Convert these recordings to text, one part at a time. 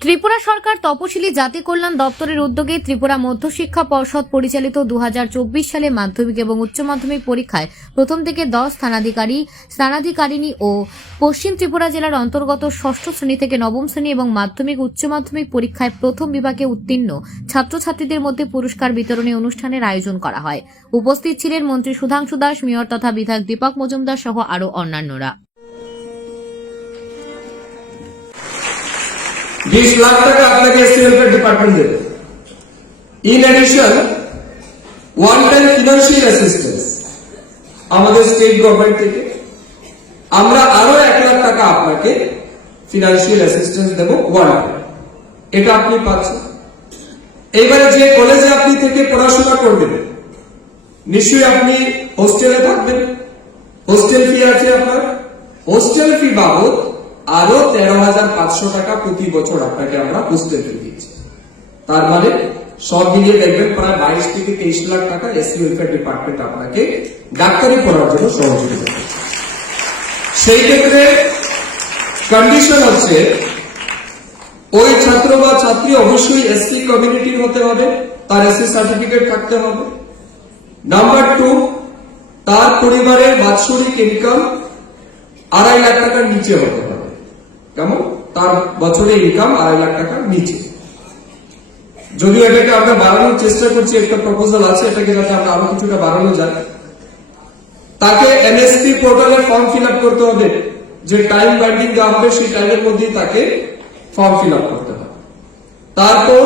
ত্রিপুরা সরকার তপশিলি জাতি কল্যাণ দপ্তরের উদ্যোগে ত্রিপুরা মধ্যশিক্ষা পর্ষদ পরিচালিত দু হাজার চব্বিশ সালে মাধ্যমিক এবং উচ্চ মাধ্যমিক পরীক্ষায় প্রথম থেকে দশ স্থানাধিকারী, স্থানাধিকারিণী ও পশ্চিম ত্রিপুরা জেলার অন্তর্গত ষষ্ঠ শ্রেণি থেকে নবম শ্রেণি এবং মাধ্যমিক, উচ্চ মাধ্যমিক পরীক্ষায় প্রথম বিভাগে উত্তীর্ণ ছাত্রছাত্রীদের মধ্যে পুরস্কার বিতরণী অনুষ্ঠানের আয়োজন করা হয়। উপস্থিত ছিলেন মন্ত্রী সুধাংশু দাস, মেয়র তথা বিধায়ক দীপক মজুমদার সহ আরও অন্যান্যরা। বিশ লাখ টাকা আপনাকে ওয়েলফেয়ার ডিপার্টমেন্ট দেবে। In addition one time financial assistance আমাদের স্টেট গভর্নমেন্ট থেকে। আমরা আরও এক লাখ টাকা আপনাকে ফিনান্সিয়াল অ্যাসিস্ট্যান্স দেবো ওয়ান এটা আপনি পাচ্ছেন। এইবারে যে কলেজে আপনি থেকে পড়াশোনা করবেন, নিশ্চয়ই আপনি হোস্টেলে থাকবেন। হোস্টেল ফি আছে আপনার। হোস্টেল ফি বাবদ আরও তেরো হাজার পাঁচশো টাকা প্রতি বছর আপনাকে আমরা ফি দিচ্ছি। তার মানে সব মিলিয়ে দেখবেন প্রায় বাইশ থেকে তেইশ লাখ টাকা এসসি ওয়েলফেয়ার ডিপার্টমেন্ট আপনাকে ডাক্তারি পড়ার জন্য সহযোগিতা সেই ক্ষেত্রে কন্ডিশন হচ্ছে, ওই ছাত্র বা ছাত্রী অবশ্যই এসসি কমিউনিটির হতে হবে, তার এসসি সার্টিফিকেট থাকতে হবে। নাম্বার টু তার পরিবারের বাৎসরিক ইনকাম আড়াই লাখ টাকার নিচে হবে। কেমন? তার বছরে ইনকাম আড়াই লাখ টাকার নিচে। যদিও এটাকে আমরা বাড়ানোর চেষ্টা করছি, একটা প্রপোজাল আছে, এটাকে যাতে আমরা আরও কিছুটা বাড়ানো যায়। তাকে এনএসপি পোর্টালে ফর্ম ফিল করতে হবে। যে টাইম বাইন্ডিং দেওয়া হবে, সেই টাইমের মধ্যেই তাকে ফর্ম ফিল করতে হবে। তারপর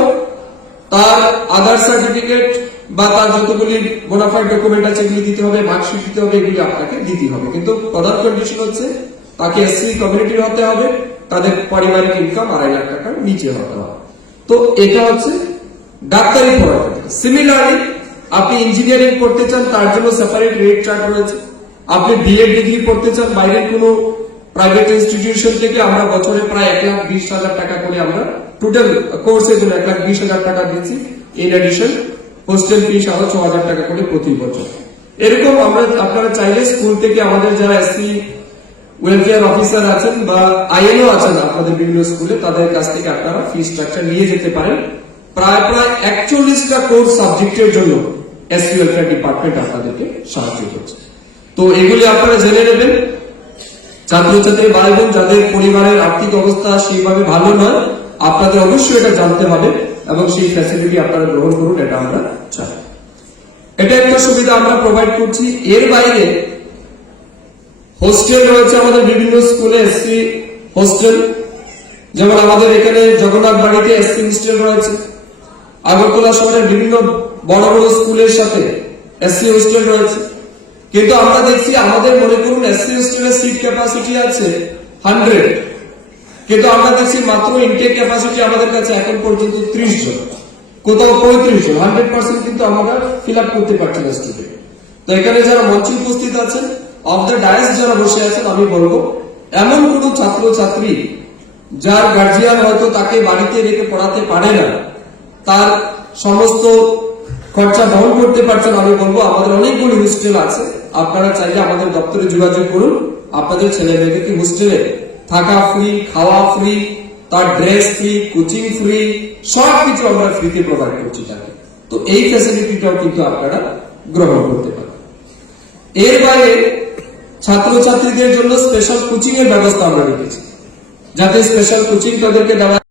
তার আধার সার্টিফিকেট বা তার যতগুলি বোনাফাইড ডকুমেন্ট আছে, এগুলি দিতে হবে মার্কশিট দিতে হবে, এগুলি আপনাকে দিতে হবে। কিন্তু প্রধান কন্ডিশন হচ্ছে, তাকে এসসি কমিউনিটির হতে হবে। তাদের পারিবারিক ইনকাম আড়াই লাখ টাকার নিচে হতে হবে। তো এটা হচ্ছে ডাক্তারি ক্ষেত্রে। সিমিলারলি আপনি ইঞ্জিনিয়ারিং পড়তে চান, তার জন্য সেপারেট রেট চার্ট রয়েছে। আপনি বিএড ডিগ্রি পড়তে চান, বাইরের কোনো প্রাইভেট ইনস্টিটিউশন থেকে আমরা বছরে প্রায় এক লাখ বিশ হাজার টাকা করে আমরা টোটাল কোর্সের জন্য এক লাখ বিশ হাজার টাকা দিচ্ছি ইন এডিশন হোস্টেল ফি সহ ছ হাজার টাকা করে প্রতি বছর। এরকম আমরা আপনারা চাইলে স্কুল থেকে আমাদের যারা এসসি ওয়েলফেয়ার অফিসার আছেন বা আইএলও আছেন আপনাদের বিভিন্ন স্কুলে, তাদের কাছ থেকে আপনারা ফি স্ট্রাকচার নিয়ে যেতে পারেন। প্রায় প্রায় একচল্লিশটা কোর্স সাবজেক্টের জন্য এসসি ওয়েলফেয়ার ডিপার্টমেন্ট আপনাদেরকে সাহায্য করছে। তো এগুলি আপনারা জেনে নেবেন। ছাত্রছাত্রী ভাই বোন যাদের পরিবারের আর্থিক অবস্থা সেইভাবে ভালো নয়, আপনাদের অবশ্যই এটা জানতে হবে এবং সেই ফ্যাসিলিটি আপনারা গ্রহণ করুন, এটা আমরা চাই। এটা একটা সুবিধা আমরা প্রোভাইড করছি। এর বাইরে হোস্টেল রয়েছে আমাদের বিভিন্ন স্কুলে, এসসি হোস্টেল। যেমন আমাদের এখানে জগন্নাথ বাড়িতে এসসি হোস্টেল রয়েছে। আগরতলা শহরের বিভিন্ন বড় বড় স্কুলের সাথে এসসি হোস্টেল রয়েছে। কিন্তু আমরা দেখছি, আমাদের মনে করুন, এসসি হোস্টেলের সিট ক্যাপাসিটি আছে হান্ড্রেড কিন্তু আমরা দেখছি মাত্র ইনটেক ক্যাপাসিটি আমাদের কাছে এখন পর্যন্ত ত্রিশ জন। কোথাও পঁয়ত্রিশ জন। হান্ড্রেড পার্সেন্ট কিন্তু আমরা ফিল আপ করতে পারছি না স্টুডেন্ট তো এখানে যারা মঞ্চে উপস্থিত আছেন অফ দ্য ডায়াস যারা বসে আছেন, আমি বলব, এমন কোন ছাত্র ছাত্রী যার গার্জিয়ান হয়তো তাকে বাড়িতে রেখে পড়াতে পারে না, তার সমস্ত খরচা বহন করতে পারছেন আমি বলব, আমাদের অনেকগুলি হোস্টেল আছে, আপনারা চাইলে আমাদের দপ্তরে যোগাযোগ করুন, আপনাদের ছেলে মেয়েদেরকে হোস্টেলে থাকা ফ্রি খাওয়া ফ্রি তার ড্রেস ফ্রি কোচিং ফ্রি সব কিছু আমরা ফ্রিতে প্রোভাইড করছি তাকে। তো এই ফ্যাসিলিটিটাও কিন্তু আপনারা গ্রহণ করতে পারেন। এর বাইরে ছাত্রছাত্রীদের জন্য স্পেশাল কোচিং এর ব্যবস্থা আমরা রেখেছি। যাতে স্পেশাল কোচিং তাদেরকে দেওয়া